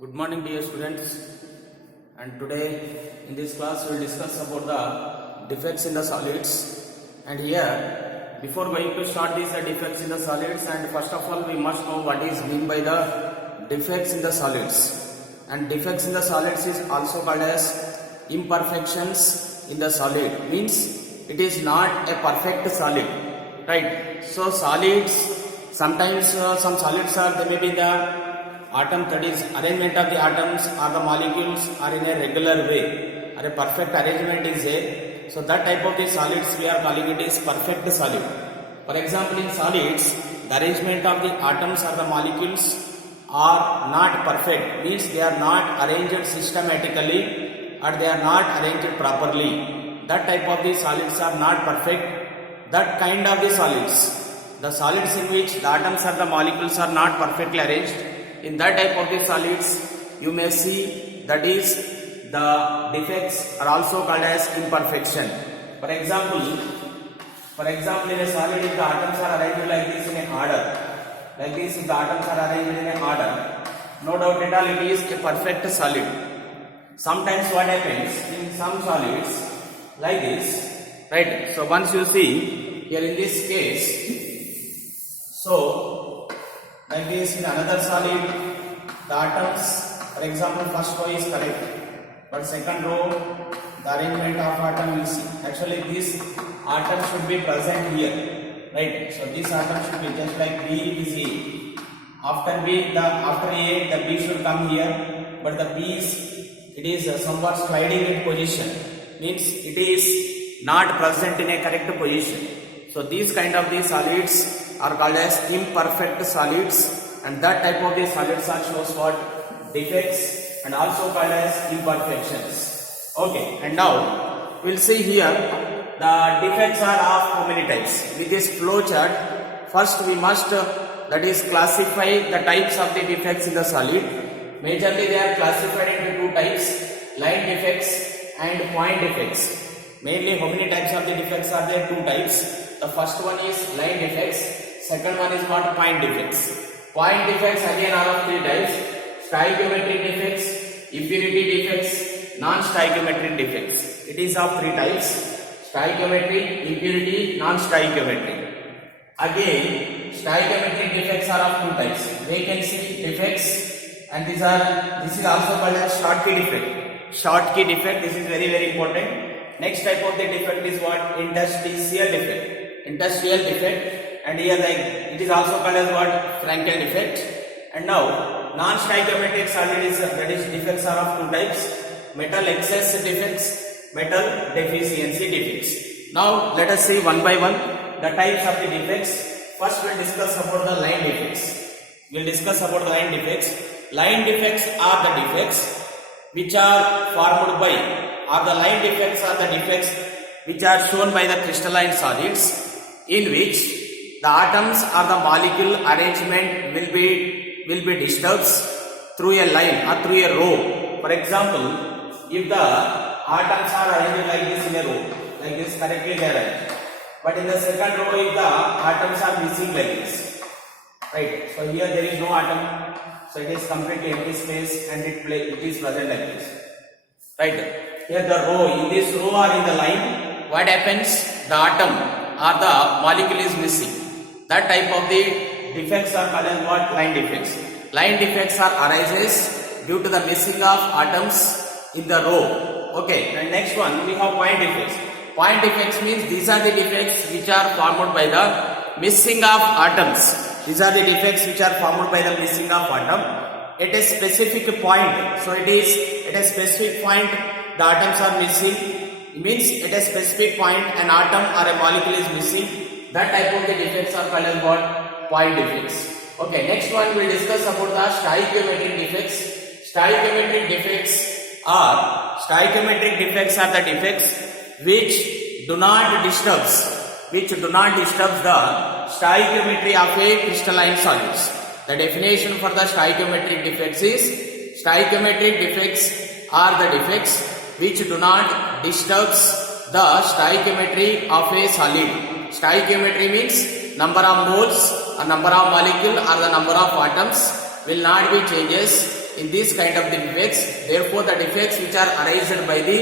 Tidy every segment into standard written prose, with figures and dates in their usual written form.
Good morning dear students, and today in this class we will discuss about the defects in the solids. And here before going to start these defects in the solids, and first of all we must know what is meant by the defects in the solids. And defects in the solids is also called as imperfections in the solid, means it is not a perfect solid, right? So solids, sometimes some solids are, they may be the atom, that is arrangement of the atoms or the molecules are in a regular way, or a perfect arrangement is there. So that type of the solids we are calling it is perfect solid. For example, in solids, the arrangement of the atoms or the molecules are not perfect, means they are not arranged systematically or they are not arranged properly. That type of the solids are not perfect. That kind of the solids in which the atoms or the molecules are not perfectly arranged, in that type of the solids you may see, that is the defects are also called as imperfection. For example, in a solid, if the atoms are arranged like this in an order, like this, if the atoms are arranged in an order, no doubt at all it is a perfect solid. Sometimes what happens in some solids like this, right? So once you see here in this case, so like this, in another solid the atoms, for example first row is correct, but second row the arrangement of atom you see, actually this atom should be present here, right? So this atom should be just like B is A. After A the B should come here, but the B is somewhat sliding in position, means it is not present in a correct position. So these kind of the solids are called as imperfect solids, and that type of the solids are shows what defects and also called as imperfections. Okay, and now we'll see here the defects are of how many types. With this flow chart, first we must that is classify the types of the defects in the solid. Majorly they are classified into two types, line defects and point defects. Mainly how many types of the defects are there? Two types. The first one is line defects, second one is what? Point defects. Point defects again are of three types: stoichiometric defects, impurity defects, non-stoichiometric defects. It is of three types: stoichiometric, impurity, non-stoichiometric. Again, stoichiometric defects are of two types: vacancy defects, and this is also called as Schottky defect. Schottky defect, this is very important. Next type of the defect is what? Interstitial defect. Interstitial defect, and here like it is also called as what? Frankel defect. And now non-stoichiometric solid is, that is defects are of two types: metal excess defects, metal deficiency defects. Now let us see one by one the types of the defects. First we will discuss about the line defects. We will discuss about the line defects. Line defects are the defects which are formed by, or the line defects are the defects which are shown by the crystalline solids, in which the atoms or the molecule arrangement will be disturbed through a line or through a row. For example, if the atoms are arranged like this in a row, like this correctly they are arranged, but in the second row if the atoms are missing like this, right? So here there is no atom, so it is completely empty space and it is present like this, right? Here the row, in this row or in the line, what happens? The atom or the molecule is missing. That type of the defects are called as what? Line defects. Line defects are arises due to the missing of atoms in the row. Okay, and next one we have point defects. Point defects means these are the defects which are formed by the missing of atoms. These are the defects which are formed by the missing of atom at a specific point. So it is at a specific point the atoms are missing, means at a specific point an atom or a molecule is missing. That type of the defects are called as what? Point defects. Okay, next one we will discuss about the stoichiometric defects. Stoichiometric defects are the defects which do not disturb the stoichiometry of a crystalline solids. The definition for the stoichiometric defects is: stoichiometric defects are the defects which do not disturb the stoichiometry of a solid. Stoichiometry means number of moles or number of molecule or the number of atoms will not be changes in this kind of the defects. Therefore, the defects which are arised by the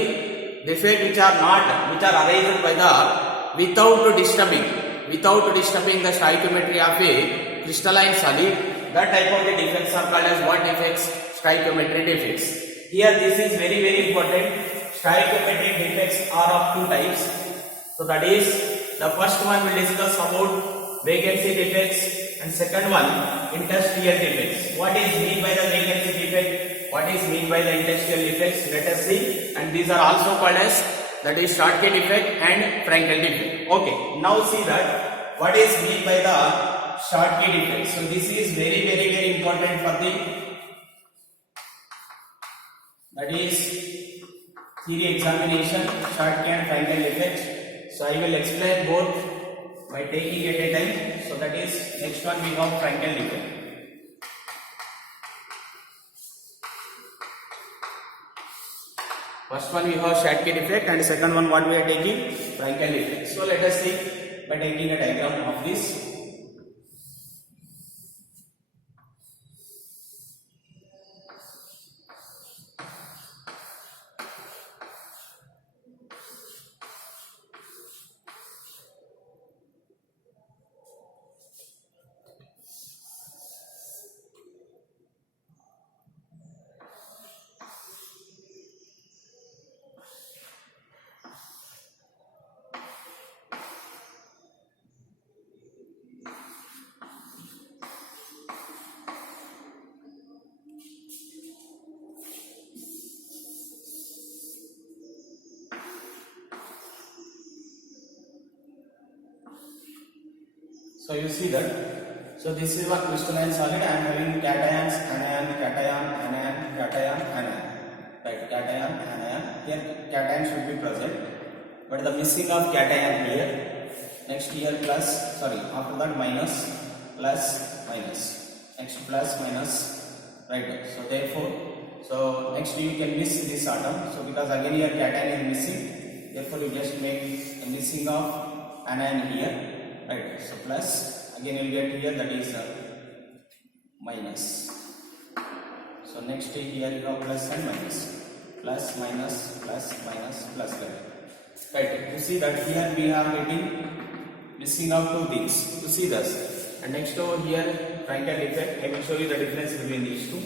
defect which are arised by the without disturbing the stoichiometry of a crystalline solid, that type of the defects are called as what defects? Stoichiometric defects. Here this is very very important. Stoichiometric defects are of two types. So that is, the first one will discuss about vacancy defects, and second one interstitial defects. What is mean by the vacancy defect? What is mean by the interstitial defects? Let us see. And these are also called as, that is, Schottky defect and Frankel defect. Okay, now see that what is mean by the Schottky defect. So this is very very very important for the, that is, theory examination, Schottky and Frankel defect. So I will explain both by taking at a time. So that is, next one we have Frankel defect. First one we have Schottky defect, and second one what we are taking? Frankel defect. So let us see by taking a diagram of this. So you see that. So this is one crystalline solid. I am having cations, anion, cation, anion, cation, anion. Right, cation, anion. Here cation should be present, but the missing of cation here. Next here plus, sorry, after that minus, plus, minus. Next plus, minus. Right. So therefore, so next you can miss this atom. So because again here cation is missing, therefore you just make a missing of anion here. Right, so plus, again you will get here, that is minus. So next here you have plus and minus, plus, minus, plus, minus, plus, right. You see that here we are getting missing out two things. You see this, and next over here Frankel defect. I will show you the difference between these two.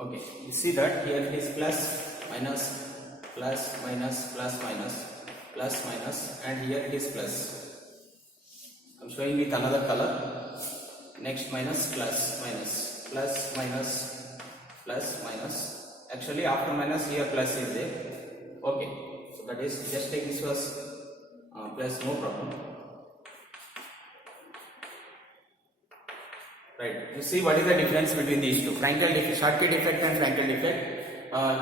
Okay, you see that here it is plus, minus, plus, minus, plus, minus, plus, minus, and here it is plus. I am showing with another color. Next minus, plus, minus, plus, minus, plus, minus. Actually after minus here plus is there. Okay, so that is, just take this was plus, no problem. Right. You see what is the difference between these two? Frankel defect, Schottky defect and Frankel defect.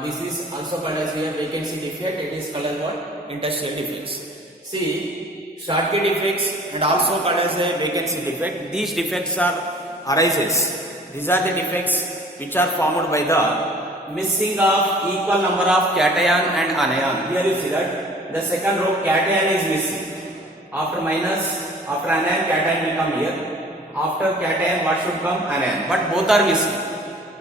This is also called as here vacancy defect. It is called as what? Interstitial defects. See, Schottky defects and also called as a vacancy defect. These defects are arises. These are the defects which are formed by the missing of equal number of cation and anion. Here you see that the second row cation is missing. After minus, after anion, cation will come here. After cation, what should come? Anion. But both are missing.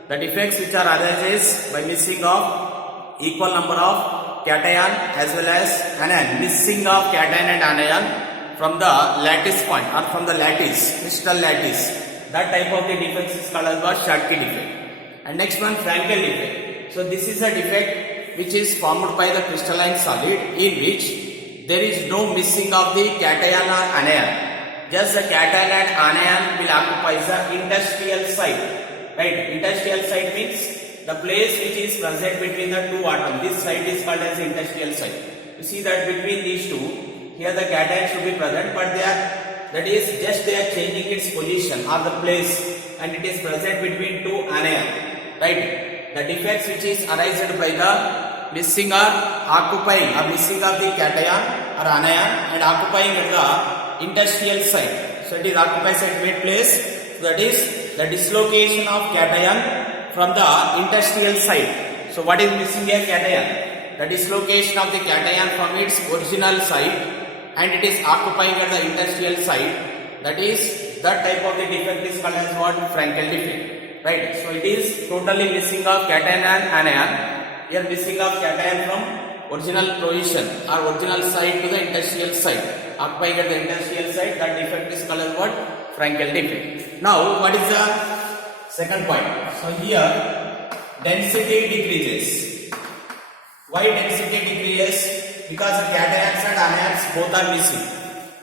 The defects which are arises by missing of equal number of cation as well as anion. Missing of cation and anion from the lattice point or from the lattice, crystal lattice. That type of the defects is called as what? Schottky defect. And next one, Frankel defect. So this is a defect which is formed by the crystalline solid in which there is no missing of the cation or anion. Just the cation and anion will occupy the interstitial site. Right? Interstitial site means the place which is present between the two atoms. This site is called as interstitial site. You see that between these two, here the cation should be present, but they are, that is just they are changing its position or the place. and it is present between two anions, right? The defects which is arised by the missing or occupying or missing of the cation or anion and occupying at the interstitial site. So it is occupied at mid place. So that is the dislocation of cation from the interstitial site. So what is missing here? Cation. The dislocation of the cation from its original site and it is occupying at the interstitial site. That is that type of the defect is called as what? Frankel defect. Right. So it is totally missing of cation and anion. Here missing of cation from original position or original site to the interstitial site. Occupying at the interstitial site, that defect is called as what? Frankel defect. Now, what is the second point? So here, density decreases. Why density decreases? Because the cations and anions both are missing.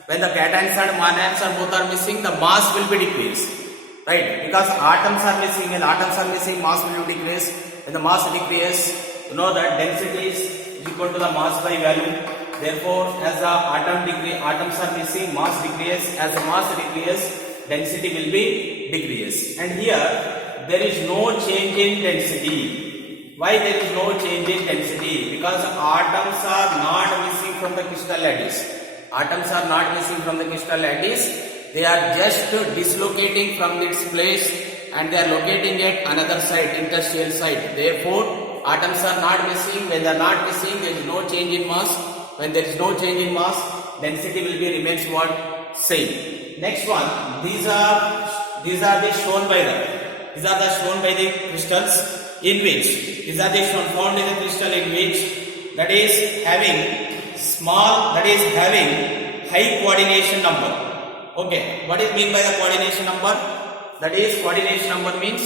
When the cations and anions are both are missing, the mass will be decreased. Right? Because atoms are missing, and atoms are missing, mass will be decreased. When the mass decreases, you know that density is equal to the mass by value. Therefore, as the atoms are missing, mass decreases. As the mass decreases, density will be decreased. And here, there is no change in density. Why there is no change in density? Because atoms are not missing from the crystal lattice. Atoms are not missing from the crystal lattice. They are just dislocating from its place and they are locating at another site, interstitial site. Therefore, atoms are not missing. When they are not missing, there is no change in mass. When there is no change in mass, density will be remains what? Same. Next one, these are the shown by the crystals in which these are the shown found in the crystal in which that is having high coordination number. Okay, what is mean by the coordination number? That is coordination number means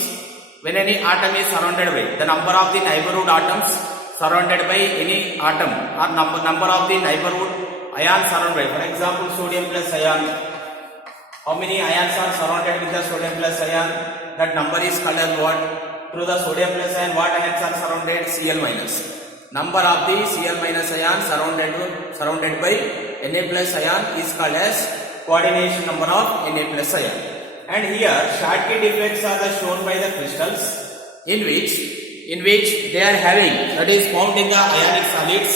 when any atom is surrounded by the number of the neighborhood atoms surrounded by any atom or number of the neighborhood ions surrounded by. For example, sodium plus ion. How many ions are surrounded with the sodium plus ion? That number is called as what? Through the sodium plus ion, what ions are surrounded? Cl minus. Number of the Cl minus ions surrounded by Na plus ion is called as coordination number of Na plus ion. And here Schottky defects are shown by the crystals in which they are having, that is found in the ionic solids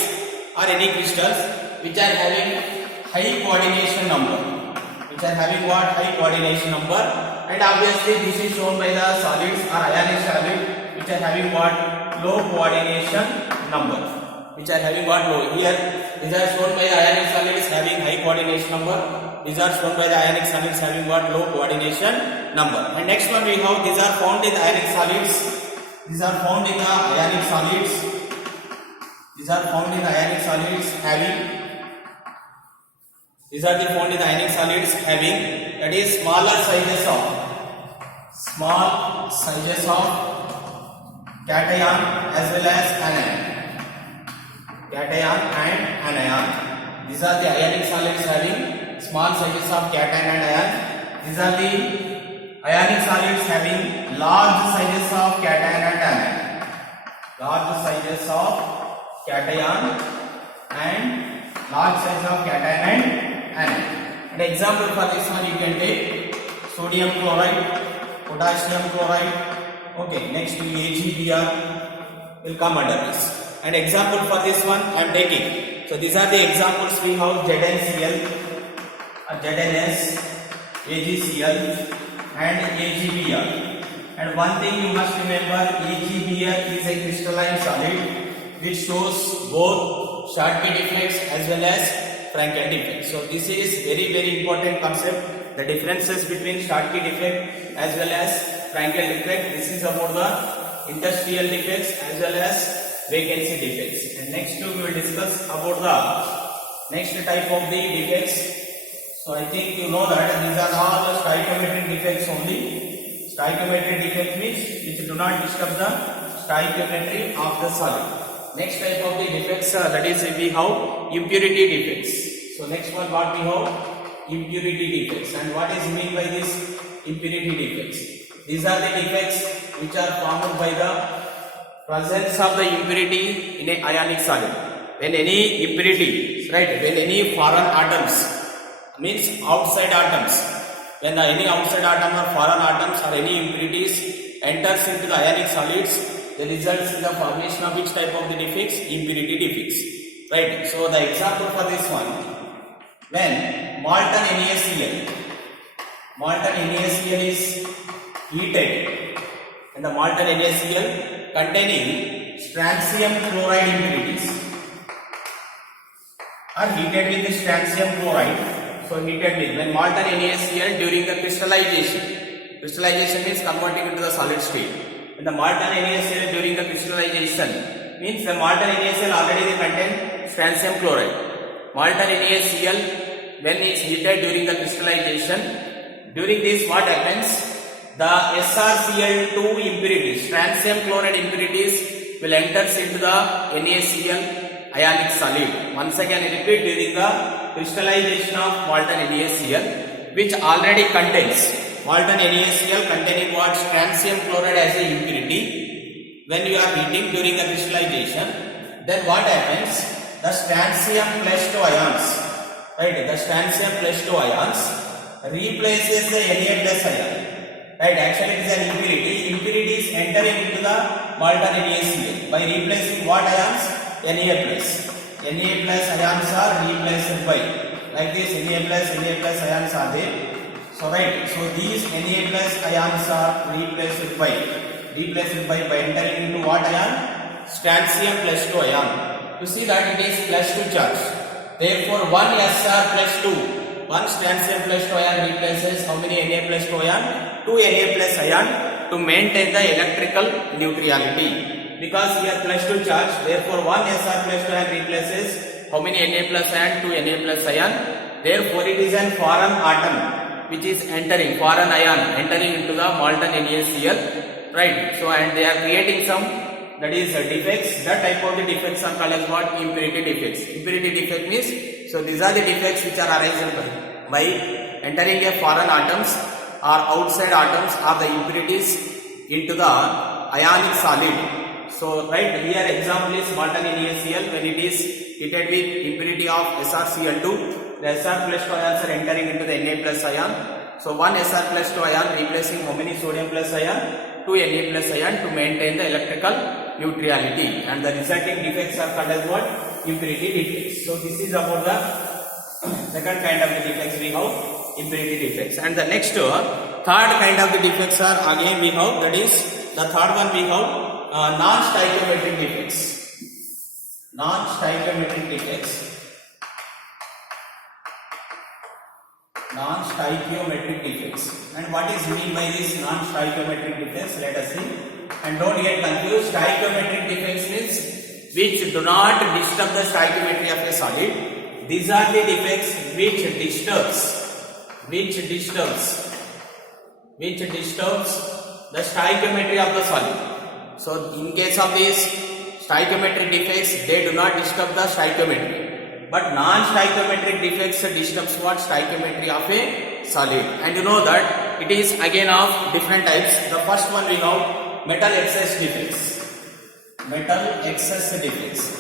or any crystals which are having high coordination number. High coordination number. And obviously this is shown by the solids or ionic solid which are having what? Low coordination number. Here these are shown by the ionic solids having high coordination number. These are shown by the ionic solids having what? Low coordination number. And next one we have, these are found in the ionic solids. These are found in the ionic having that is small sizes of cation as well as anion. These are the ionic solids having small sizes of cation and ion. These are the ionic solids having large sizes of cation and anion. An example for this one you can take sodium chloride, potassium chloride. Okay, next AgBr will come under this. An example for this one I am taking. So these are the examples we have: ZnCl, ZnS, AgCl and AgBr. And one thing you must remember, AgBr is a crystalline solid which shows both Schottky defects as well as Frankel defect. So this is very important concept, the differences between Schottky defect as well as Frankel defect. This is about the interstitial defects as well as vacancy defects. And next we will discuss about the next type of the defects. So I think you know that these are all the stoichiometric defects only. Stoichiometric defect means which do not disturb the stoichiometry of the solid. Next type of the defects, that is we have impurity defects. So next one what we have? Impurity defects. And what is mean by this impurity defects? These are the defects which are formed by the presence of the impurity in a ionic solid. When any impurity, right, when any foreign atoms, means outside atoms, when any outside atom or foreign atoms or any impurities enters into the ionic solids, the results in the formation of which type of the defects? Impurity defects. Right. So the example for this one, when molten NaCl is heated, and the molten NaCl containing strontium chloride impurities are heated with the strontium chloride. So heated with, when molten NaCl during the crystallization means converting into the solid state. When the molten NaCl during the crystallization means the molten NaCl already they contain strontium chloride. Molten NaCl when it's heated during the crystallization, during this what happens? The SrCl2 impurities, strontium chloride impurities will enter into the NaCl ionic solid. Once again I repeat, during the crystallization of molten NaCl, which already contains molten NaCl containing what? Strontium chloride as a impurity. When you are heating during the crystallization, then what happens? The strontium plus 2 ions, right? The strontium plus 2 ions replaces the Na plus ion. Right, actually it is an impurity. Impurity is entering into the molten NaCl by replacing what ions? Na plus. Na plus ions are replaced by, like this, Na plus ions are there. So right, so these Na plus ions are replaced by entering into what ion? Strontium plus 2 ion. You see that it is plus 2 charge. Therefore, one Sr plus 2. One strontium plus 2 ion replaces how many Na plus 2 ion? 2 Na plus ion to maintain the electrical neutrality. Because here plus 2 charge, therefore one Sr plus 2 ion replaces how many Na plus ion? 2 Na plus ion. Therefore it is an foreign atom which is entering, foreign ion entering into the molten NaCl. Right. So and they are creating some, that is defects. That type of the defects are called as what? Impurity defects. Impurity defect means, so these are the defects which are arising by entering a foreign atoms or outside atoms or the impurities into the ionic solid. So right here example is molten NaCl. When it is heated with impurity of SrCl2, the Sr plus 2 ions are entering into the Na plus ion. So one Sr plus 2 ion replacing how many sodium plus ion? 2 Na plus ion to maintain the electrical neutrality, and the resulting defects are called as what? Impurity defects. So this is about the second kind of the defects we have, impurity defects. And the next third kind of the defects are again we have, that is the third one we have non-stoichiometric defects. Non-stoichiometric defects. Non-stoichiometric defects. And what is mean by this non-stoichiometric defects? Let us see. And don't get confused. Stoichiometric defects means which do not disturb the stoichiometry of a solid. These are the defects which disturbs the stoichiometry of the solid. So in case of these stoichiometric defects, they do not disturb the stoichiometry. But non-stoichiometric defects disturbs what? Stoichiometry of a solid. And you know that it is again of different types. The first one we have metal excess defects. Metal excess defects.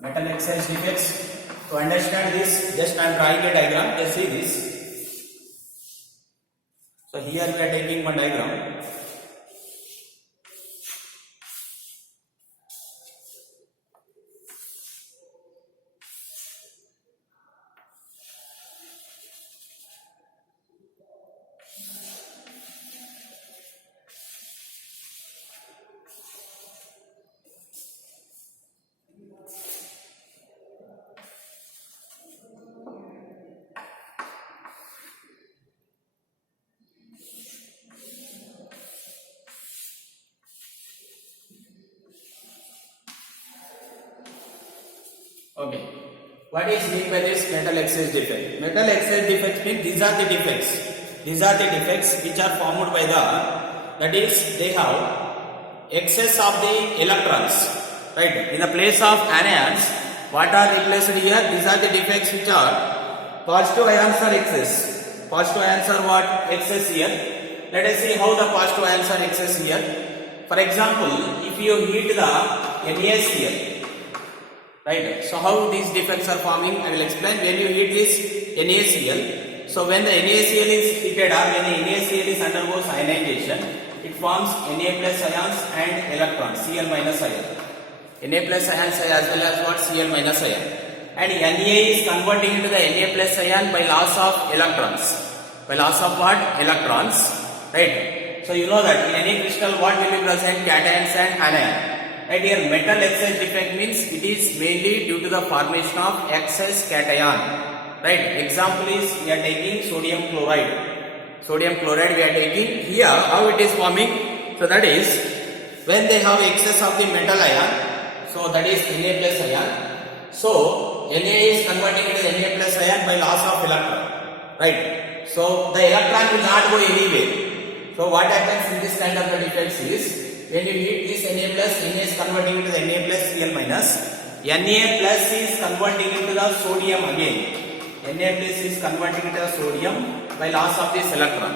Metal excess defects. To understand this, just I am drawing a diagram. Just see this. So here we are taking one diagram. Okay. What is mean by this metal excess defect? Metal excess defects mean these are the defects. These are the defects which are formed by the, that is they have excess of the electrons. Right. In the place of anions, what are replaced here? These are the defects which are positive ions are excess. Positive ions are what? Excess here. Let us see how the positive ions are excess here. For example, if you heat the NaCl, right? So how these defects are forming, I will explain. When you heat this NaCl. So when the NaCl is heated up, when the NaCl is undergoes ionization, it forms Na plus ions and electrons, Cl minus ion. Na plus ions as well as what? Cl minus ion. And Na is converting into the Na plus ion by loss of electrons. By loss of what? Electrons. Right. So you know that in any crystal what will be present? Cations and anion. Right here metal excess defect means it is mainly due to the formation of excess cation. Right. Example is we are taking sodium chloride. Sodium chloride we are taking here. How it is forming? So that is when they have excess of the metal ion. So that is Na plus ion. So Na is converting into Na plus ion by loss of electron. Right. So the electron will not go anywhere. So what happens in this kind of the defects is when you heat this Na plus, Na is converting into the Na plus Cl minus. Na plus is converting into the sodium again. Na plus is converting into the sodium by loss of this electron.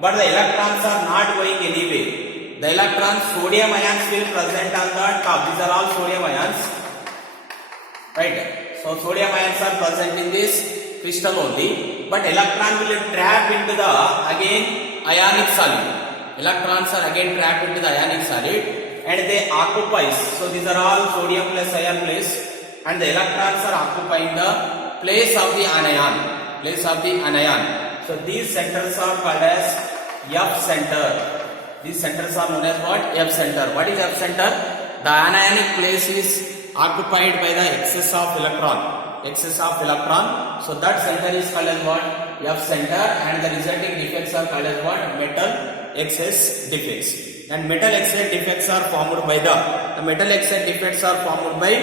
But the electrons are not going anywhere. The electrons, sodium ions will present on the top. These are all sodium ions. Right. So sodium ions are present in this crystal only. But electron will trap into the again ionic solid. Electrons are again trapped into the ionic solid and they occupy. So these are all sodium plus ion place and the electrons are occupying the place of the anion. Place of the anion. So these centers are called as F center. These centers are known as what? F center. What is F center? The anionic place is occupied by the excess of electron. Excess of electron. So that center is called as what? F center and the resulting defects are called as what? Metal excess defects. And metal excess defects are formed by the metal excess defects are formed by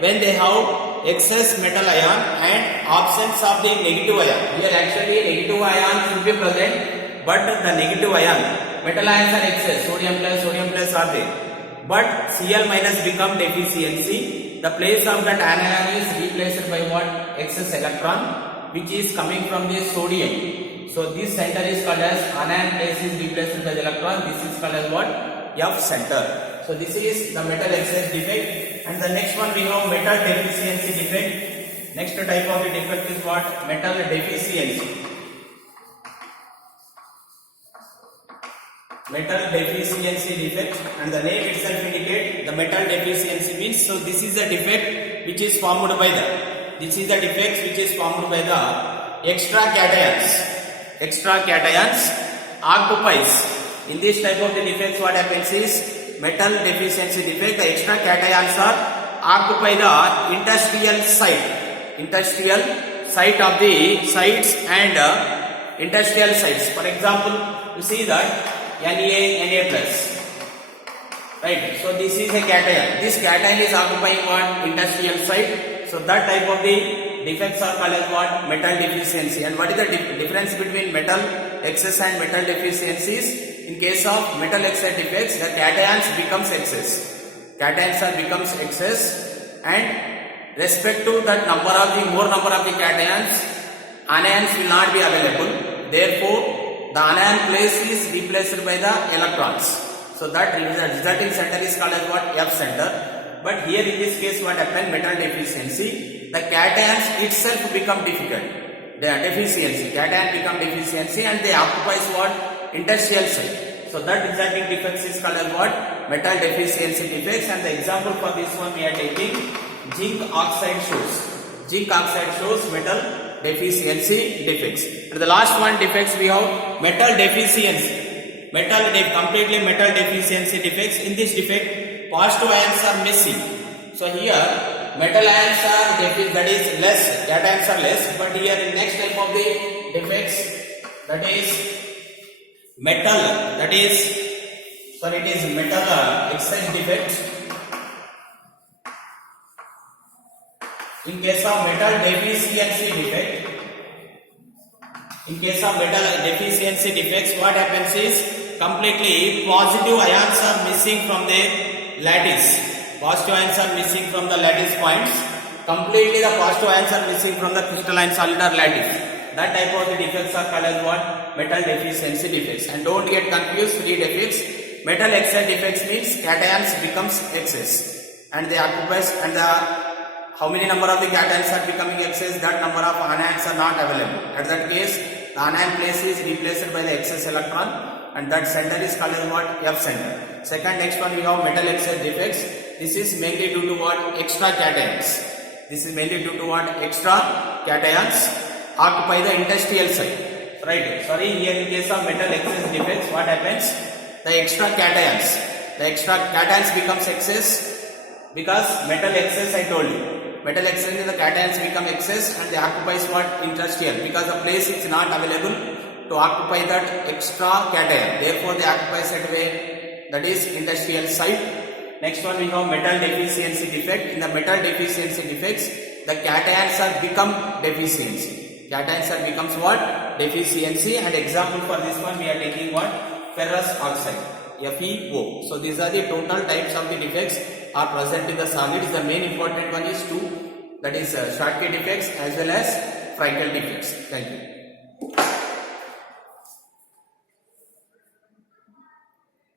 when they have excess metal ion and absence of the negative ion. Here actually negative ion should be present, but the negative ion, metal ions are excess, sodium plus are there. But Cl minus become deficiency. The place of that anion is replaced by what? Excess electron, which is coming from the sodium. So this center is called as anion place is replaced by the electron. This is called as what? F center. So this is the metal excess defect. And the next one we have metal deficiency defect. Next type of the defect is what? Metal deficiency. Metal deficiency defect, and the name itself indicate the metal deficiency means. So this is a defect which is formed by the. This is the defect which is formed by the extra cations. Extra cations occupies. In this type of the defects, what happens is metal deficiency defect. The extra cations are occupy the interstitial site. Interstitial site of the sites and interstitial sites. For example, you see that Na plus. Right. So this is a cation. This cation is occupying what? Interstitial site. So that type of the defects are called as what? Metal deficiency. And what is the difference between metal excess and metal deficiencies? In case of metal excess defects, the cations becomes excess. Cations are becomes excess, and respect to that number of the more number of the cations, anions will not be available. Therefore, the anion place is replaced by the electrons. So that resulting center is called as what? F center. But here in this case what happened? Metal deficiency. The cations itself become difficult. They are deficiency. Cation become deficiency and they occupies what? Interstitial site. So that resulting defects is called as what? Metal deficiency defects. And the example for this one we are taking zinc oxide shows. Zinc oxide shows metal deficiency defects. And the last one defects we have metal deficiency. Completely metal deficiency defects. In this defect, positive ions are missing. So here metal ions are that is less, cations are less. But here in next type of the defects, that is metal, that is sorry, it is metal excess defect. In case of metal deficiency defect, in case of metal deficiency defects, what happens is completely positive ions are missing from the lattice. Positive ions are missing from the lattice points. Completely the positive ions are missing from the crystalline solid or lattice. That type of the defects are called as what? Metal deficiency defects. And don't get confused, three defects. Metal excess defects means cations becomes excess and they occupies and the how many number of the cations are becoming excess, that number of anions are not available. At that case, the anion place is replaced by the excess electron, and that center is called as what? F center. Second, next one we have metal excess defects. This is mainly due to what? Extra cations. This is mainly due to what? Extra cations occupy the interstitial site. Right? Sorry, here in case of metal excess defects, what happens? The extra cations becomes excess because metal excess, I told you. Metal excess in the cations become excess and they occupies what? Interstitial, because the place is not available to occupy that extra cation. Therefore, they occupy that way, that is interstitial site. Next one we have metal deficiency defect. In the metal deficiency defects, the cations are become deficiency. Cations are becomes what? Deficiency. And example for this one we are taking what? Ferrous oxide, FeO. So these are the total types of the defects are present in the solids. The main important one is two, that is Schottky defects as well as Frankel defects. Thank you.